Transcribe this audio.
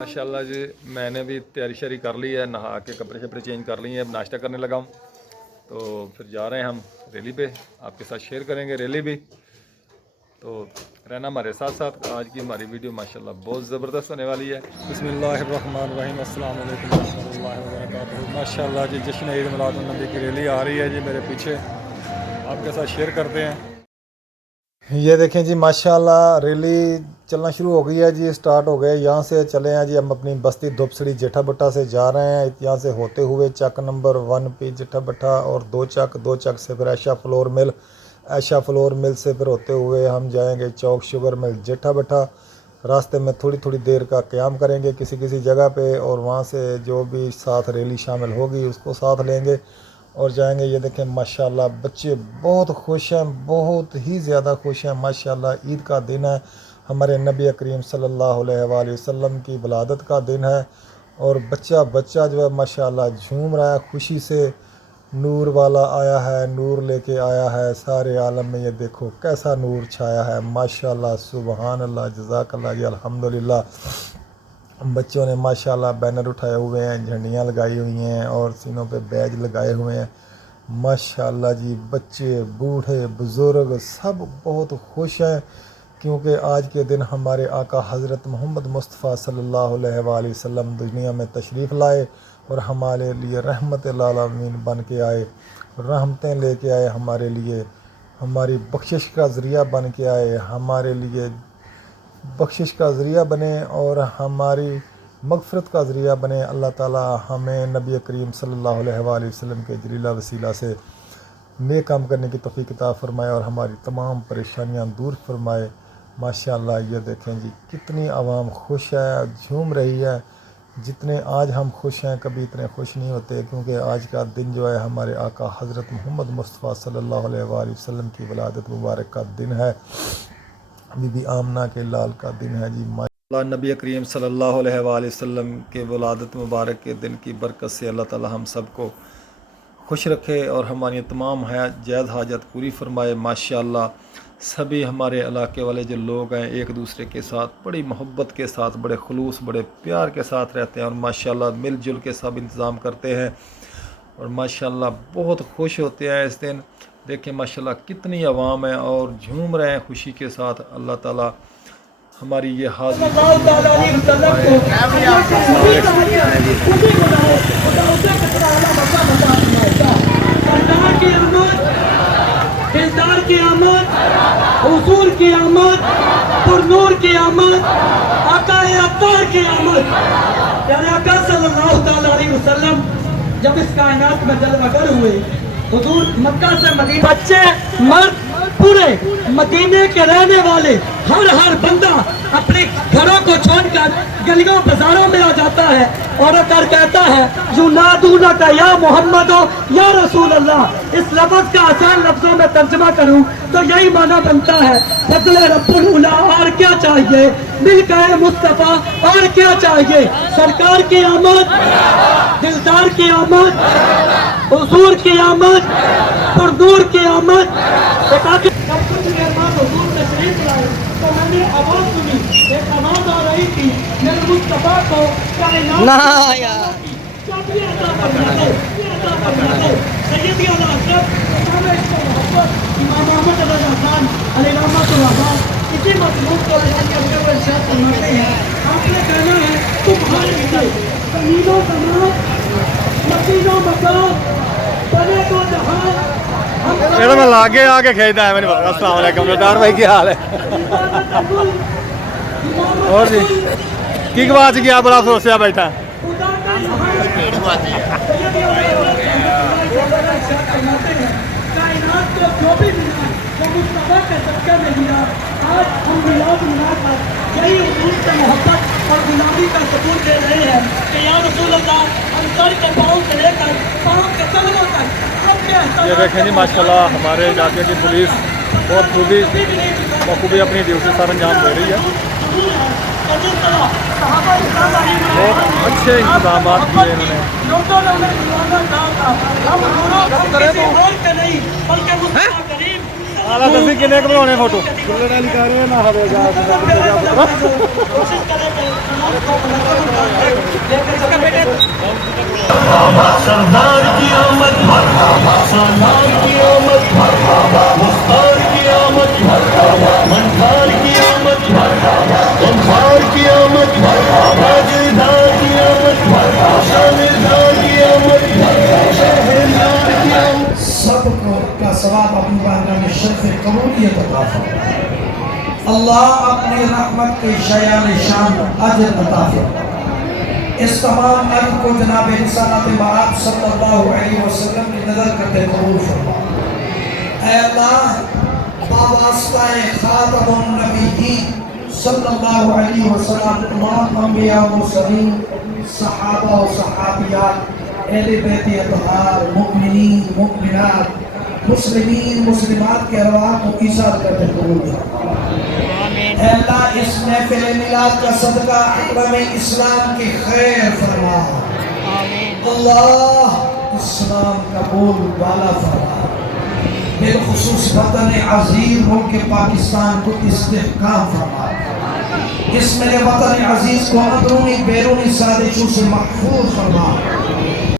माशाल्लाह जी, मैंने भी तैयारी शारी कर ली है, नहा के कपड़े शपड़े चेंज कर लिए हैं, अब नाश्ता करने लगा हूँ। तो फिर जा रहे हैं हम रैली पे, आपके साथ शेयर करेंगे रैली भी। तो रहना हमारे साथ साथ। आज की हमारी वीडियो माशाल्लाह बहुत ज़बरदस्त होने वाली है। बिस्मिल्लाहिर्रहमानिर्रहीम, अस्सलाम वालेकुम रहमतुल्लाहि व बरकातुहू। माशाल्लाह जी, जश्न ईद मिलादुन नबी की रैली आ रही है जी मेरे पीछे, आपके साथ शेयर करते हैं। ये देखें जी, माशाल्लाह रैली चलना शुरू हो गई है जी, स्टार्ट हो गए। यहाँ से चले हैं जी, हम अपनी बस्ती धुपसड़ी जेठा भट्टा से जा रहे हैं। यहाँ से होते हुए चक नंबर 1 पे जेठा भट्टा और दो चक से फिर ऐशा फ्लोर मिल से फिर होते हुए हम जाएंगे चौक शुगर मिल जेठा भट्टा। रास्ते में थोड़ी थोड़ी देर का क़याम करेंगे किसी किसी जगह पे, और वहाँ से जो भी साथ रैली शामिल होगी उसको साथ लेंगे और जाएंगे। ये देखें माशाल्लाह, बच्चे बहुत खुश हैं, बहुत ही ज़्यादा खुश हैं माशाल्लाह। ईद का दिन है, हमारे नबी करीम सल्लल्लाहु अलैहि वसल्लम की वलादत का दिन है, और बच्चा जो है माशाल्लाह झूम रहा है खुशी से। नूर वाला आया है, नूर लेके आया है सारे आलम में। ये देखो कैसा नूर छाया है माशाल्लाह, सुबहान अल्लाह, जज़ाकल्लाह जी, अल्हम्दुलिल्लाह। बच्चों ने माशाल्लाह बैनर उठाए हुए हैं, झंडियाँ लगाई हुई हैं और सीनों पे बैज लगाए हुए हैं माशाल्लाह जी। बच्चे बूढ़े बुज़ुर्ग सब बहुत खुश हैं, क्योंकि आज के दिन हमारे आका हज़रत मोहम्मद मुस्तफ़ा सल्लल्लाहु अलैहि वसल्लम दुनिया में तशरीफ़ लाए और हमारे लिए रहमतुल आलमीन बन के आए, रहमतें लेके आए हमारे लिए, हमारी बख्शिश का ज़रिया बन के आए, हमारे लिए बख्शिश का ज़रिया बने और हमारी मग़फ़िरत का ज़रिया बने। अल्लाह ताला हमें नबी करीम सल्लल्लाहु अलैहि वसल्लम के जलीला वसीला से नेक काम करने की तौफ़ीक़ अता फ़रमाए और हमारी तमाम परेशानियां दूर फ़रमाए माशाल्लाह। ये देखें जी, कितनी आवाम खुश है, झूम रही है। जितने आज हम खुश हैं कभी इतने खुश नहीं होते, क्योंकि आज का दिन जो है हमारे आका हज़रत मोहम्मद मुस्तफ़ा सल्लल्लाहु अलैहि वसल्लम की वलादत मुबारक का दिन है, बीबी आमना के लाल का दिन है जी माशाल्लाह। नबी करीम सल्लल्लाहु अलैहि वसल्लम के वलादत मुबारक के दिन की बरकत से अल्लाह ताला हम सबको खुश रखे और हमारी तमाम जायज़ हाजत पूरी फरमाए माशाल्लाह। सभी हमारे इलाके वाले जो लोग हैं एक दूसरे के साथ बड़ी मोहब्बत के साथ, बड़े खुलूस, बड़े प्यार के साथ रहते हैं और माशाल्लाह मिलजुल के सब इंतज़ाम करते हैं और माशाल्लाह बहुत खुश होते हैं इस दिन। देखें माशाल्लाह कितनी आवाम है और झूम रहे हैं खुशी के साथ। अल्लाह ताला हमारी ये हाज़िरी दिलदार की आमद, हुजूर की आमद, पुरनूर की आमद, आका अत्तार की आमद। प्यारे आका सल्लल्लाहु अलैहि वसल्लम जब इस कायनात में जलवागर हुए, हुजूर मक्का से मदीना, बच्चे मर्द पूरे मदीने के रहने वाले हर बंदा अपने घरों को छोड़कर गलियों बाजारों में आ जाता है और अगर कहता है युनादूना का या मोहम्मद हो या रसूल अल्लाह। इस लफ्ज़ का आसान लफ्जों में तर्जमा करूं तो यही माना बनता है फज़ले रब्बुल उला, और क्या चाहिए, मिलकर मुस्तफ़ा, और क्या चाहिए, सरकार की आमद, दिलदार की आमद, हुजूर की आमद, पुरनूर की आमद। जब कुछ देर बाद हुजूर तशरीफ लाए तो मैंने आवाज़ सुनी, एक आवाज़ आ रही थी, मेरे मुस्तफ़ा को कायनात ना यार चाबी अता फरमा दो, अता फरमा दो। सैयदी आला हज़रत इमाम इश्क़ व मोहब्बत इमाम अहमद रज़ा खान अलैहिर्रहमतुल्लाह इसी मज़मून को अपने पर इरशाद फरमाते हैं, आपने कहना है तुम्हारे लिए ज़मीनों ज़मान मकीनों मकान बने तो जहां। ये तो मैं लागे आके खेलता है, मैंने बताया अस्सलाम वालेकुम नदार भाई, क्या हाल है? और जी की बात किया बड़ा सोचा बैठा कायनात को जो भी मिला वो मुस्तफ़ा के सदक़े में मिला। आज हम मिलाद मनाकर यही हुजूर से मोहब्बत और गुलामी का सबूत दे रहे हैं कि या रसूल अल्लाह, हम सर के पाँव से लेकर पाँव के तलवों तक। ये देखें जी माशाल्लाह, हमारे इलाके की पुलिस बहुत बखूबी अपनी ड्यूटी सर अंजाम दे रही है। बहुत अच्छे इंतजाम किए इन्होंने। आला दसी किने बनाने फोटो कोशिश करें سردار کی آمد سالار کی آمد مختار کی آمد منخار کی آمد غمخار کی آمد تاجدار کی آمد شاندار کی آمد شہریار کی آمد. سب کو کا ثواب اپنی بارگاہ میں شرف قبولیت عطا فرمائے. اللہ اپنی رحمت کے شایان شان اجر عطا فرمائے. اس تمام عرض کو جناب رسالت مآب صلی اللہ علیہ وسلم کی نظر کرتے قبول فرمائے. اے اللہ بواسطہ خاتم النبیین صلی اللہ علیہ وسلم تمام انبیاء و مرسلین صحابہ و صحابیات اہل بیت اطہار مؤمنین مؤمنات مسلمین مسلمات کے ارواح کو ایثار کرتے قبول فرمائے. اے اللہ اس محفل میلاد کا صدقہ اکرم اسلام کی خیر فرما. اللہ اسلام قبول والا فرما. بالخصوص وطن عزیز ملک پاکستان کو استحکام فرما. اس میرے وطن عزیز کو اندرونی بیرونی سازشوں سے محفوظ فرما.